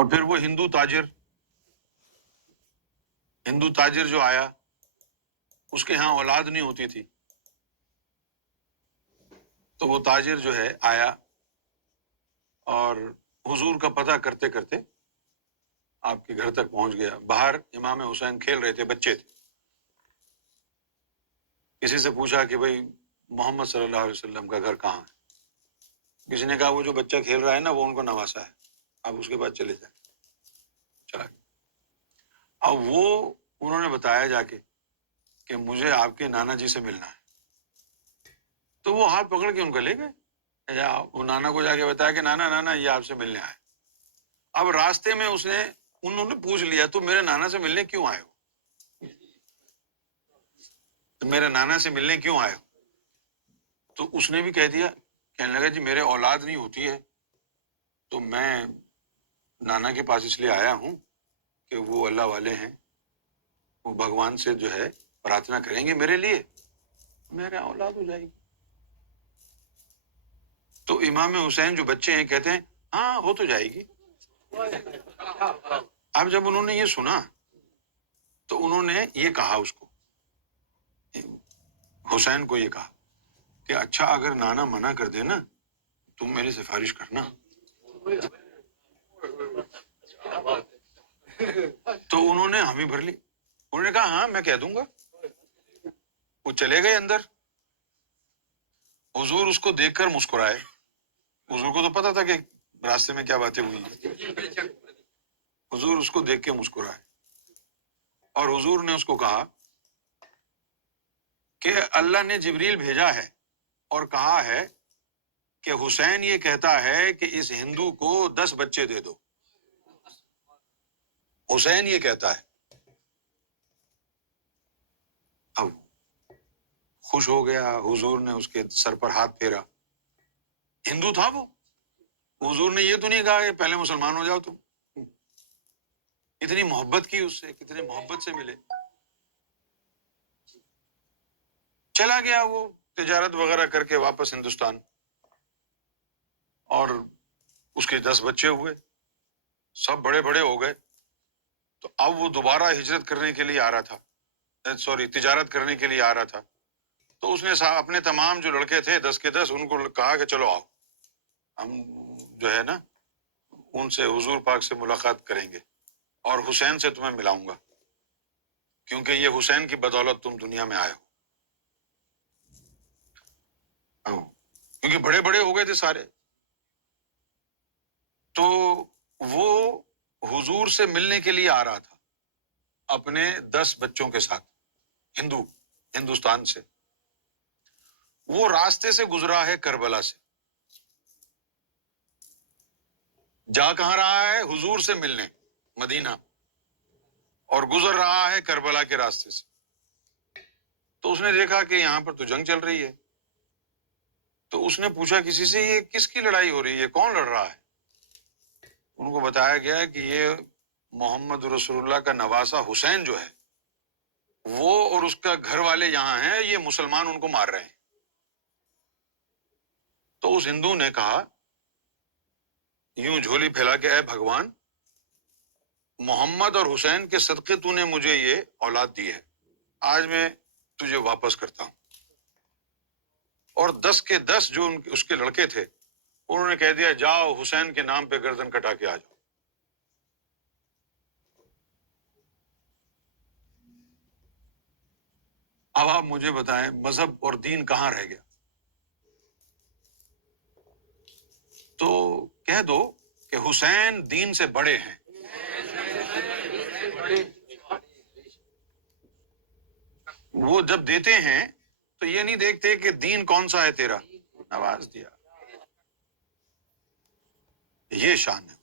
اور پھر وہ ہندو تاجر جو آیا، اس کے ہاں اولاد نہیں ہوتی تھی، تو وہ تاجر جو ہے آیا اور حضور کا پتہ کرتے کرتے آپ کے گھر تک پہنچ گیا۔ باہر امام حسین کھیل رہے تھے، بچے تھے۔ کسی سے پوچھا کہ بھائی محمد صلی اللہ علیہ وسلم کا گھر کہاں ہے؟ کسی نے کہا وہ جو بچہ کھیل رہا ہے نا، وہ ان کو نواسا ہے، آپ اس کے بعد چلے جائیں۔ چلا گیا۔ اب وہ انہوں نے بتایا جا کے کہ مجھے آپ کے نانا جی سے ملنا ہے، تو وہ ہاتھ پکڑ کے ان کو لے گئے۔ وہ نانا کو جا کے بتایا کہ نانا یہ آپ سے ملنے آئے۔ اب راستے میں انہوں نے پوچھ لیا تو میرے نانا سے ملنے کیوں آئے ہو؟ تو میرے نانا سے ملنے کیوں آئے ہو؟ تو اس نے بھی کہہ دیا، کہنے لگا جی میرے اولاد نہیں ہوتی ہے، تو میں نانا کے پاس اس لیے آیا ہوں کہ وہ اللہ والے ہیں، وہ بھگوان سے جو ہے پرارتھنا کریں گے میرے لیے، میرے اولاد ہو جائے گی۔ تو امام حسین جو بچے ہیں کہتے ہیں ہاں ہو تو جائے گی۔ اب جب انہوں نے یہ سنا تو انہوں نے یہ کہا، اس کو حسین کو یہ کہا کہ اچھا اگر نانا منع کر دے نا، تم میری سفارش کرنا۔ تو انہوں نے حامی بھر لی، انہوں نے کہا ہاں میں کہہ دوں گا۔ وہ چلے گئے اندر۔ حضور اس کو دیکھ کر مسکرائے۔ حضور کو تو پتا تھا کہ راستے میں کیا باتیں ہوئی ہیں۔ حضور اس کو دیکھ کے مسکرائے اور حضور نے اس کو کہا کہ اللہ نے جبریل بھیجا ہے اور کہا ہے کہ حسین یہ کہتا ہے کہ اس ہندو کو 10 بچے دے دو۔ حسین یہ کہتا ہے۔ اب خوش ہو گیا، حضور نے اس کے سر پر ہاتھ پھیرا۔ ہندو تھا وہ، حضور نے یہ تو نہیں کہا کہ پہلے مسلمان ہو جاؤ تم۔ اتنی محبت کی اس سے، کتنے محبت سے ملے۔ چلا گیا وہ تجارت وغیرہ کر کے واپس ہندوستان، اور اس کے 10 بچے ہوئے، سب بڑے بڑے ہو گئے۔ تو اب وہ دوبارہ ہجرت کرنے کے لیے آ رہا تھا، تجارت کرنے کے لیے آ رہا تھا۔ تو اس نے اپنے تمام جو لڑکے تھے 10 کے 10 ان کو کہا کہ چلو آؤ، ہم جو ہے نا ان سے حضور پاک سے ملاقات کریں گے اور حسین سے تمہیں ملاؤں گا، کیونکہ یہ حسین کی بدولت تم دنیا میں آئے ہو۔ کیونکہ بڑے بڑے ہو گئے تھے سارے۔ تو وہ حضور سے ملنے کے لیے آ رہا تھا اپنے 10 بچوں کے ساتھ، ہندوستان سے۔ وہ راستے سے گزرا ہے کربلا سے، جا کہاں رہا ہے؟ حضور سے ملنے، مدینہ، اور گزر رہا ہے کربلا کے راستے سے۔ تو اس نے دیکھا کہ یہاں پر تو جنگ چل رہی ہے، تو اس نے پوچھا کسی سے یہ کس کی لڑائی ہو رہی ہے، کون لڑ رہا ہے؟ ان کو بتایا گیا کہ یہ محمد رسول اللہ کا نواسا حسین جو ہے وہ اور اس کا گھر والے یہاں ہیں، یہ مسلمان ان کو مار رہے ہیں۔ تو اس ہندو نے کہا یوں جھولی پھیلا کے، اے بھگوان، محمد اور حسین کے صدقے تو نے مجھے یہ اولاد دی ہے، آج میں تجھے واپس کرتا ہوں۔ اور 10 کے 10 جو اس کے لڑکے تھے انہوں نے کہہ دیا جاؤ حسین کے نام پہ گردن کٹا کے آ جاؤ۔ اب آپ مجھے بتائیں مذہب اور دین کہاں رہ گیا؟ تو کہہ دو کہ حسین دین سے بڑے ہیں۔ وہ جب دیتے ہیں تو یہ نہیں دیکھتے کہ دین کون سا ہے تیرا، نواز دیا۔ یہ شان ہے۔